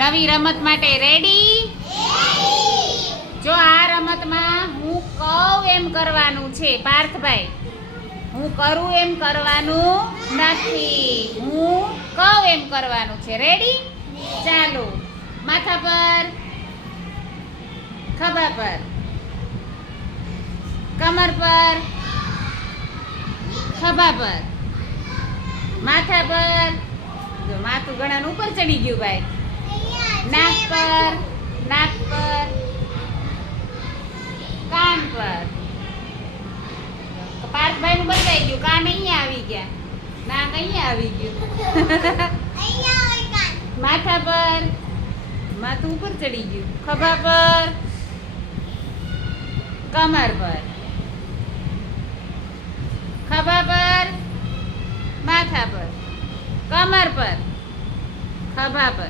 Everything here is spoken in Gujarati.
નવી રમત માટે રેડી? જો આ રમતમાં હું કહું એમ કરવાનું છે પાર્થભાઈ, હું કરું એમ કરવાનું નથી, હું કહું એમ કરવાનું છે. રેડી? ચાલો, માથા પર, ખભા પર, કમર પર, ખભા પર, માથા પર. જો માથું ઘણા ઉપર ચડી ગયું ભાઈ. નાક પર, નાક પર, કાન પર. પાર્થભાઈ નું બતાવી ગયું, કાન અહીંયા આવી ગયા, નાક અહીંયા આવી ગયું. માથા પર, માથું ઉપર ચડી ગયું. ખભા પર, કમર પર, ખભા પર, માથા પર, કમર પર, ખભા પર.